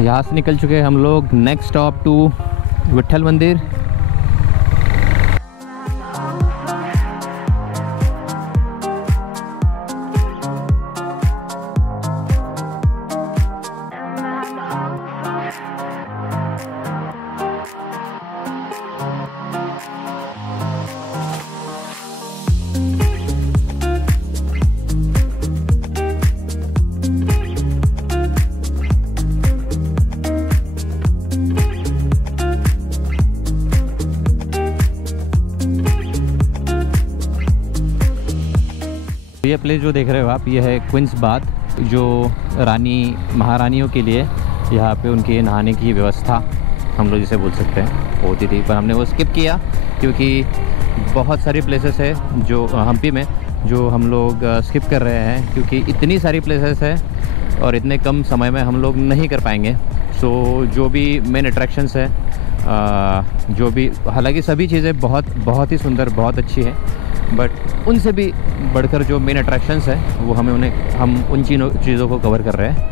यहाँ से निकल चुके हैं हम लोग नेक्स्ट स्टॉप टू विट्ठल मंदिर। ये प्लेस जो देख रहे हो आप, ये है क्वींस बाथ, जो रानी महारानियों के लिए यहाँ पे उनके नहाने की व्यवस्था हम लोग जिसे बोल सकते हैं होती थी, पर हमने वो स्किप किया क्योंकि बहुत सारी प्लेसेस है जो हम्पी में जो हम लोग स्किप कर रहे हैं क्योंकि इतनी सारी प्लेसेस है और इतने कम समय में हम लोग नहीं कर पाएंगे। सो जो भी मेन अट्रैक्शंस है, जो भी, हालांकि सभी चीज़ें बहुत ही सुंदर, बहुत अच्छी है, बट उनसे भी बढ़कर जो मेन अट्रैक्शंस है वो हम उन चीज़ों को कवर कर रहे हैं।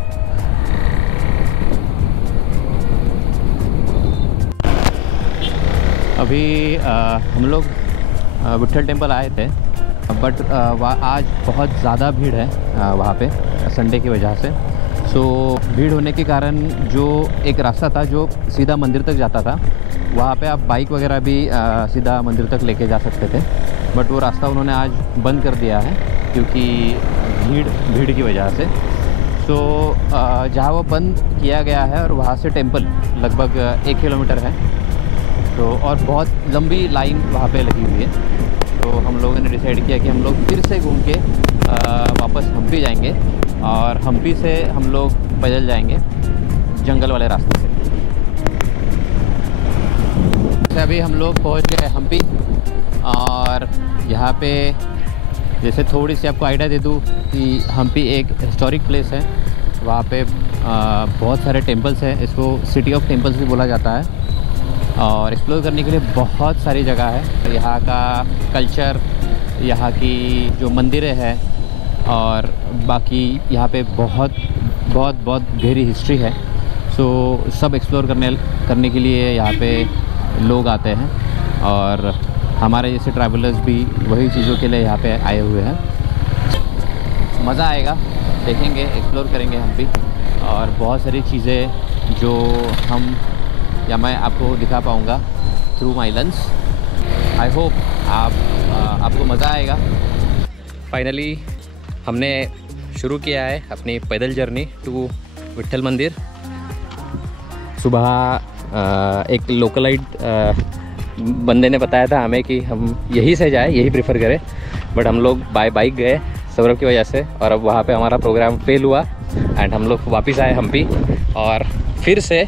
अभी हम लोग विट्ठल टेम्पल आए थे, बट आज बहुत ज़्यादा भीड़ है वहाँ पे संडे की वजह से। सो भीड़ होने के कारण जो एक रास्ता था जो सीधा मंदिर तक जाता था, वहाँ पे आप बाइक वगैरह भी सीधा मंदिर तक लेके जा सकते थे, बट वो रास्ता उन्होंने आज बंद कर दिया है क्योंकि भीड़ की वजह से। सो जहाँ वो बंद किया गया है और वहाँ से टेम्पल लगभग 1 किलोमीटर है, तो और बहुत लंबी लाइन वहाँ पे लगी हुई है। तो हम लोगों ने डिसाइड किया कि हम लोग फिर से घूम के वापस हम्पी जाएंगे और हम्पी से हम लोग पैदल जाएंगे जंगल वाले रास्ते से। अभी हम लोग पहुँच गए हम्पी और यहाँ पे जैसे थोड़ी सी आपको आइडिया दे दूँ कि हम्पी एक हिस्टोरिक प्लेस है। वहाँ पे बहुत सारे टेम्पल्स हैं, इसको सिटी ऑफ टेम्पल्स भी बोला जाता है, और एक्सप्लोर करने के लिए बहुत सारी जगह है। यहाँ का कल्चर, यहाँ की जो मंदिरें हैं और बाकी यहाँ पे बहुत गहरी हिस्ट्री है। सो सब एक्सप्लोर करने के लिए यहाँ पे लोग आते हैं और हमारे जैसे ट्रैवलर्स भी वही चीज़ों के लिए यहाँ पे आए हुए हैं। मज़ा आएगा, देखेंगे, एक्सप्लोर करेंगे हम भी, और बहुत सारी चीज़ें जो हम या मैं आपको दिखा पाऊँगा through my lens. I hope आपको मज़ा आएगा। फाइनली हमने शुरू किया है अपनी पैदल जर्नी टू विट्ठल मंदिर। सुबह एक लोकलाइट बंदे ने बताया था हमें कि हम यहीं से जाए, यही प्रेफर करें, बट हम लोग बाय बाइक गए सौरभ की वजह से, और अब वहाँ पे हमारा प्रोग्राम फेल हुआ एंड हम लोग वापस आए हम्पी और फिर से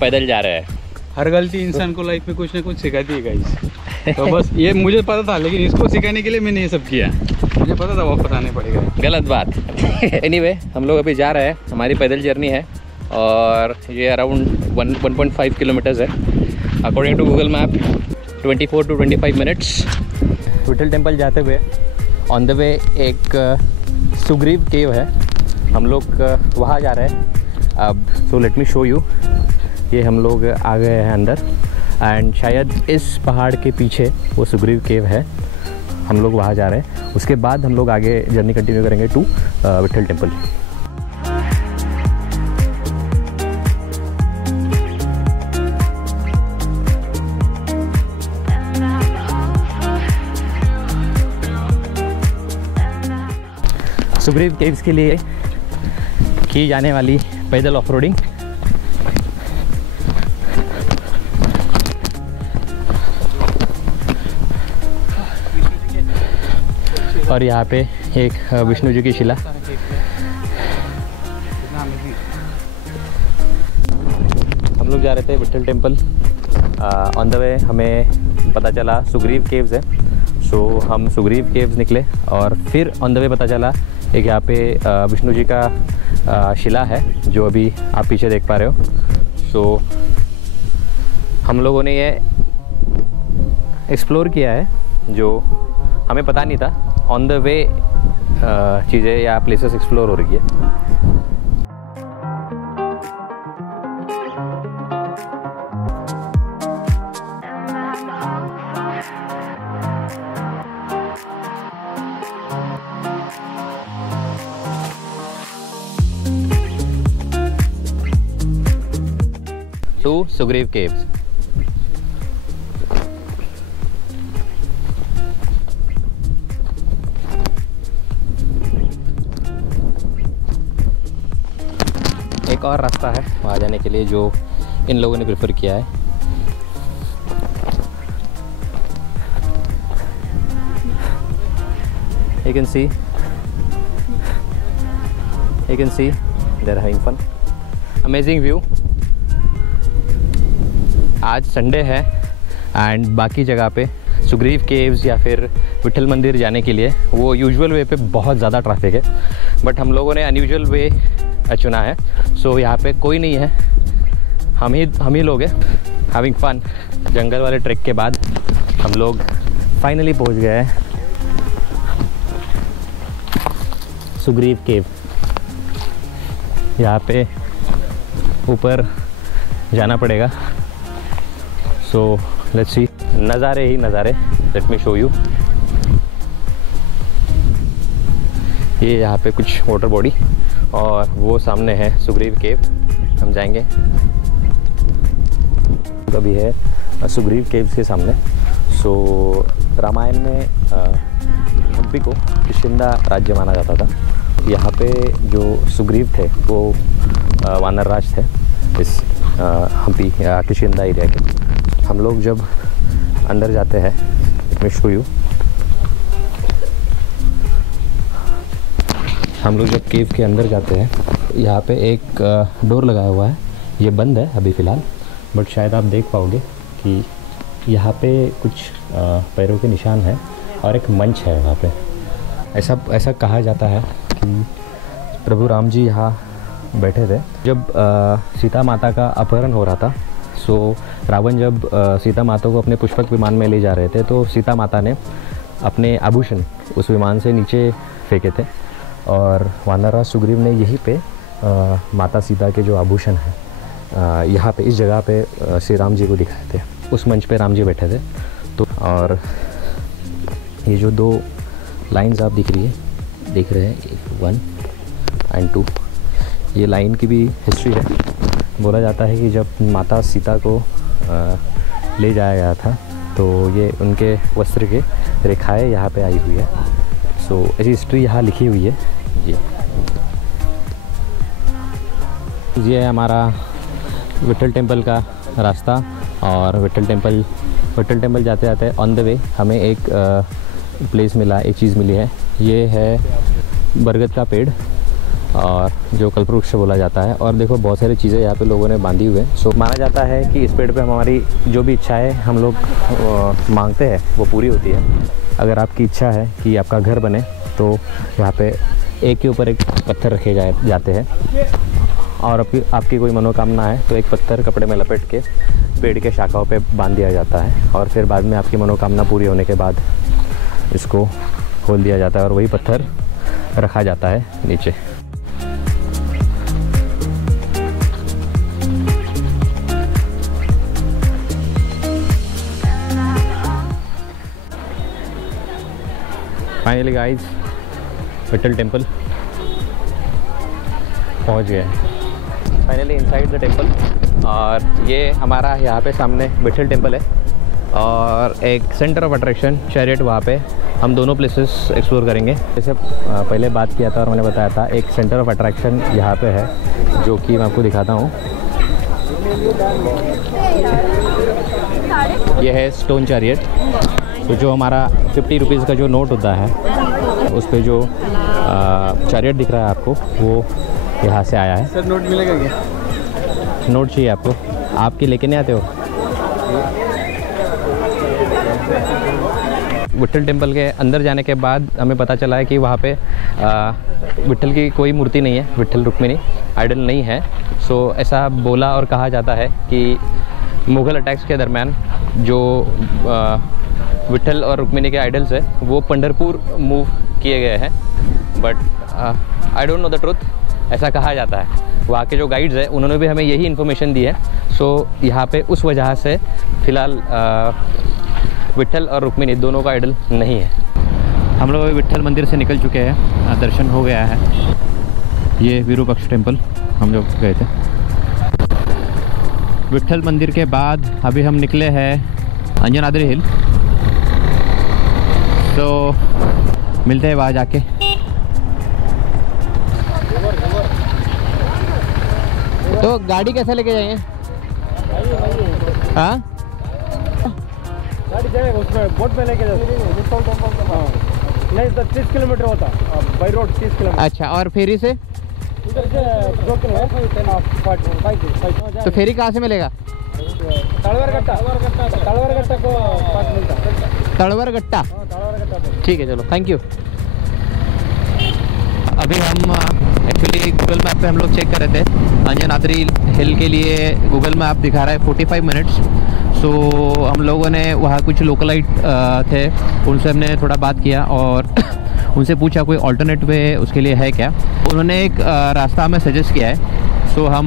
पैदल जा रहे हैं। हर गलती इंसान को लाइफ में कुछ ना कुछ सिखाती है गाइस। तो बस ये मुझे पता था, लेकिन इसको सिखाने के लिए मैंने ये सब किया। मुझे पता था वापस आने पड़ेगा, गलत बात। एनीवे हम लोग अभी जा रहे हैं, हमारी पैदल जर्नी है और ये अराउंड 1.5 किलोमीटर्स है according to Google map, 24 to 25 minutes. Vitthal temple जाते हुए ऑन द वे एक सुग्रीव केव है, हम लोग वहाँ जा रहे हैं अब। So let me show you. ये हम लोग आ गए हैं अंदर एंड शायद इस पहाड़ के पीछे वो सुग्रीव केव है, हम लोग वहाँ जा रहे हैं। उसके बाद हम लोग आगे जर्नी कंटिन्यू करेंगे to Vitthal temple. Sugriva caves के लिए की जाने वाली पैदल ऑफ रोडिंग। और यहाँ पे एक विष्णु जी की शिला। हम लोग जा रहे थे Vitthal temple, on the way हमें पता चला सुग्रीव केव्स है, सो हम सुग्रीव केव्स निकले और फिर ऑन द वे पता चला एक यहाँ पे विष्णु जी का शिला है जो अभी आप पीछे देख पा रहे हो। सो हम लोगों ने ये एक्सप्लोर किया है जो हमें पता नहीं था। ऑन द वे चीज़ें या प्लेसेस एक्सप्लोर हो रही है। To Sugriv Caves. एक और रास्ता है वहाँ जाने के लिए जो इन लोगों ने प्रेफर किया है। You can see they're having fun. Amazing view. आज संडे है एंड बाकी जगह पे सुग्रीव केव्स या फिर विठल मंदिर जाने के लिए वो यूजुअल वे पे बहुत ज़्यादा ट्रैफिक है, बट हम लोगों ने अनयूजुअल वे चुना है। सो यहाँ पे कोई नहीं है, हम ही लोग हैं हैविंग फन। जंगल वाले ट्रैक के बाद हम लोग फाइनली पहुँच गए हैं सुग्रीव केव। यहाँ पे ऊपर जाना पड़ेगा। सो लेट्स सी, नज़ारे ही नज़ारे। Late me show you. ये यहाँ पे कुछ वाटर बॉडी और वो सामने है सुग्रीव केव। हम जाएंगे, अभी है सुग्रीव केव्स के सामने। सो रामायण में हम्पी को किष्किंधा राज्य माना जाता था। यहाँ पे जो सुग्रीव थे वो वानर राज थे इस हम्पी या किष्किंधा एरिया के। हम लोग जब अंदर जाते हैं, मैं शो यू, हम लोग जब केव के अंदर जाते हैं, यहाँ पे एक डोर लगाया हुआ है। ये बंद है अभी फ़िलहाल, बट शायद आप देख पाओगे कि यहाँ पे कुछ पैरों के निशान हैं और एक मंच है वहाँ पे। ऐसा कहा जाता है कि प्रभु राम जी यहाँ बैठे थे जब सीता माता का अपहरण हो रहा था। सो रावण जब सीता माता को अपने पुष्पक विमान में ले जा रहे थे तो सीता माता ने अपने आभूषण उस विमान से नीचे फेंके थे और वानरराज सुग्रीव ने यहीं पे माता सीता के जो आभूषण हैं यहाँ पे इस जगह पे श्री राम जी को दिखाए थे। उस मंच पे राम जी बैठे थे। तो और ये जो दो लाइंस आप दिख रहे हैं 1 और 2, ये लाइन की भी हिस्ट्री है। बोला जाता है कि जब माता सीता को ले जाया गया था तो ये उनके वस्त्र के रेखाएं यहाँ पे आई हुई है। सो ऐसी हिस्ट्री यहाँ लिखी हुई है। ये है हमारा विठल टेम्पल का रास्ता। और विठल टेम्पल जाते जाते ऑन द वे हमें एक प्लेस मिला, एक चीज़ मिली है। ये है बरगद का पेड़ और जो कल्पवृक्ष बोला जाता है। और देखो बहुत सारी चीज़ें यहाँ पे लोगों ने बांधी हुए हैं। सो माना जाता है कि इस पेड़ पे हमारी जो भी इच्छाएं हम लोग मांगते हैं वो पूरी होती है। अगर आपकी इच्छा है कि आपका घर बने तो यहाँ पे एक के ऊपर एक पत्थर रखे जाते हैं और आपकी कोई मनोकामना है तो एक पत्थर कपड़े में लपेट के पेड़ के शाखाओं पे बांध दिया जाता है और फिर बाद में आपकी मनोकामना पूरी होने के बाद इसको खोल दिया जाता है और वही पत्थर रखा जाता है नीचे। फाइनली गाइस विठल टेम्पल पहुंच गए। Finally inside the temple. और ये हमारा यहाँ पे सामने विठल टेम्पल है और एक सेंटर ऑफ अट्रैक्शन चैरियट, वहाँ पे हम दोनों प्लेसेस एक्सप्लोर करेंगे। जैसे पहले बात किया था और मैंने बताया था, एक सेंटर ऑफ अट्रैक्शन यहाँ पे है जो कि मैं आपको दिखाता हूँ। ये है स्टोन चैरियट। तो जो हमारा 50 रुपीज़ का जो नोट होता है उस पर जो चैरियट दिख रहा है आपको वो यहाँ से आया है। सर नोट मिलेगा क्या? नोट चाहिए आपको? आपके लेके नहीं आते हो? विठल टेम्पल के अंदर जाने के बाद हमें पता चला है कि वहाँ पे विट्ठल की कोई मूर्ति नहीं है, विट्ठल रुक्मिणी आइडल नहीं है। सो ऐसा बोला और कहा जाता है कि मुग़ल अटैक्स के दरमियान जो विट्ठल और रुक्मिणी के आइडल्स है वो पंढरपुर मूव किए गए हैं, but I don't know the truth, ऐसा कहा जाता है। वहाँ के जो गाइड्स हैं उन्होंने भी हमें यही इन्फॉर्मेशन दी है। सो यहाँ पे उस वजह से फ़िलहाल विट्ठल और रुक्मिणी दोनों का आइडल नहीं है। हम लोग अभी विट्ठल मंदिर से निकल चुके हैं, दर्शन हो गया है। ये विरूपाक्ष टेम्पल हम लोग गए थे। विट्ठल मंदिर के बाद अभी हम निकले हैं अंजनाद्री हिल। तो मिलते हैं वहाँ जाके। तो गाड़ी कैसे लेके जाएंगे? हाँ गाड़ी जाएगा उसमें, बोट में लेके जाओ। नहीं तो 30 किलोमीटर होता बाई रोड, 30 किलोमीटर। अच्छा, और फेरी से? इधर से 2 किलोमीटर। तो फेरी कहाँ से मिलेगा? तलवारगट्टा को पास मिलता। तलवारगट्टा? तलवारगट्टा। ठीक है, चलो, थैंक यू। अभी हम एक्चुअली गूगल मैप पे हम लोग चेक कर रहे थे, अंजनाद्री हिल के लिए गूगल मैप दिखा रहा है 45 मिनट्स। सो हम लोगों ने वहाँ कुछ लोकलाइट थे, उनसे हमने थोड़ा बात किया और उनसे पूछा कोई ऑल्टरनेट वे उसके लिए है क्या। उन्होंने एक रास्ता हमें सजेस्ट किया है, सो हम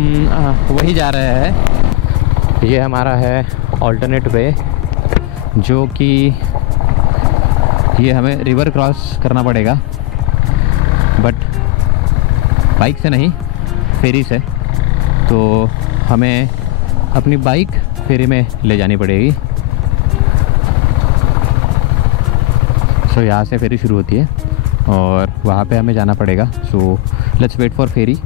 वही जा रहे हैं। ये हमारा है ऑल्टरनेट वे, जो कि ये हमें रिवर क्रॉस करना पड़ेगा, बट बाइक से नहीं, फेरी से। तो हमें अपनी बाइक फेरी में ले जानी पड़ेगी। सो यहाँ से फेरी शुरू होती है और वहाँ पे हमें जाना पड़ेगा। सो लेट्स वेट फॉर फेरी।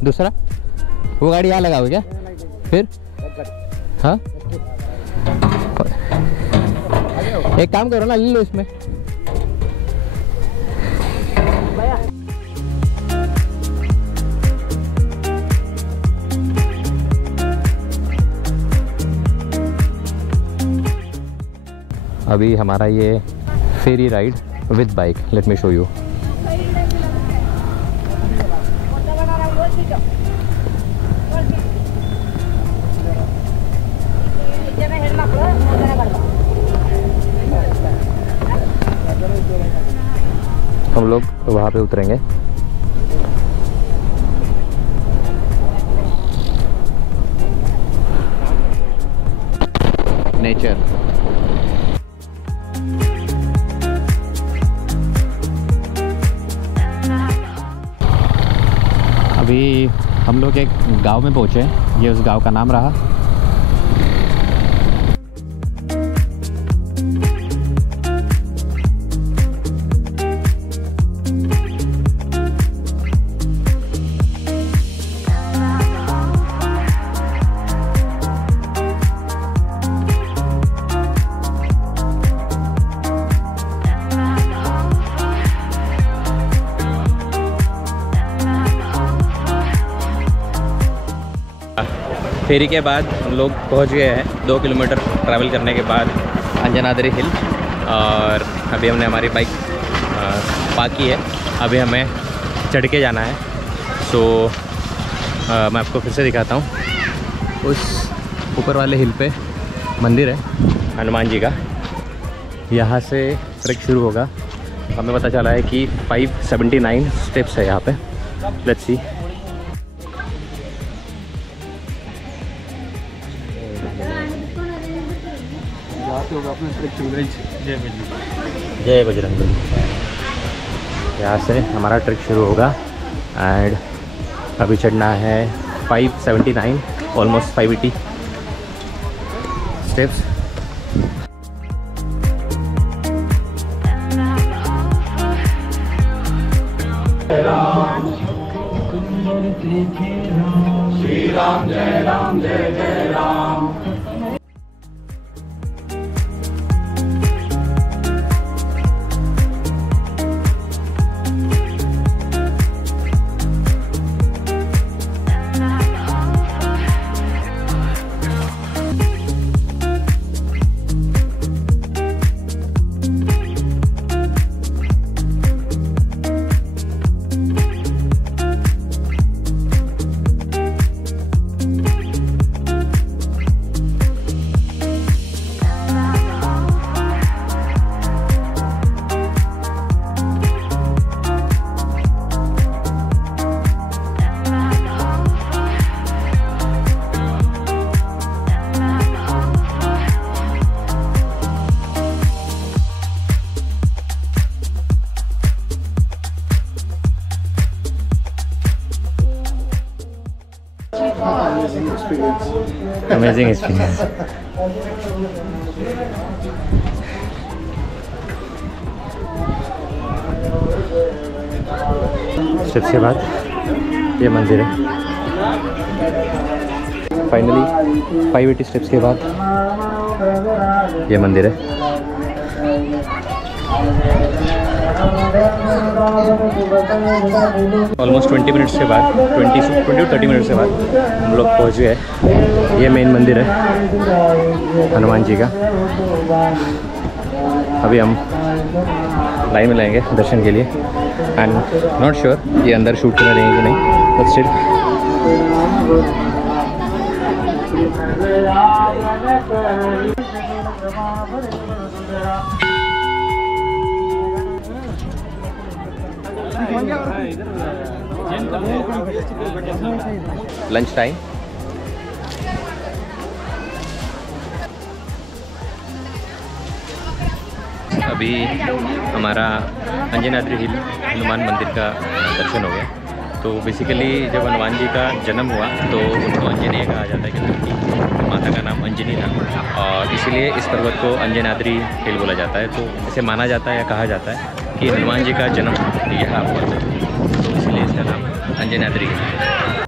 दूसरा वो गाड़ी यहाँ लगा हुआ क्या? फिर हाँ, एक काम करो ना, ले लो इसमें। अभी हमारा ये ferry ride with bike, let me show you. हम लोग वहाँ पे उतरेंगे। नेचर। अभी हम लोग एक गांव में पहुँचे, ये उस गांव का नाम रहा। फेरी के बाद हम लोग पहुंच गए हैं 2 किलोमीटर ट्रैवल करने के बाद अंजनाद्री हिल, और अभी हमने हमारी बाइक पार्क की है। अभी हमें चढ़ के जाना है। सो मैं आपको फिर से दिखाता हूँ। उस ऊपर वाले हिल पे मंदिर है हनुमान जी का, यहाँ से ट्रैक शुरू होगा। हमें पता चला है कि 579 स्टेप्स है यहाँ पे। Let's see. जय बजरंग। यहाँ से हमारा ट्रैक शुरू होगा एंड अभी चढ़ना है 579, almost 580 steps. Amazing experience. Steps के बाद ये मंदिर है। फाइनली 580 स्टेप्स के बाद ये मंदिर है। ऑलमोस्ट 20 मिनट्स के बाद 20 to 30 मिनट्स के बाद हम लोग पहुँच गए। ये मेन मंदिर है हनुमान जी का। अभी हम लाइन में लगेंगे दर्शन के लिए। एंड नॉट श्योर ये अंदर शूट करने देंगे कि नहीं, बट स्टिल लंच टाइम। अभी हमारा अंजनाद्री हिल हनुमान मंदिर का दर्शन हो गया। तो बेसिकली जब हनुमान जी का जन्म हुआ तो उनको अंजनेय कहा जाता है, क्योंकि उनकी माता का नाम अंजनी था और इसीलिए इस पर्वत को अंजनाद्री हिल बोला जाता है। तो इसे माना जाता है या कहा जाता है कि हनुमान जी का जन्म यहाँ हुआ था, तो इसलिए इसका नाम अंजनाद्री है।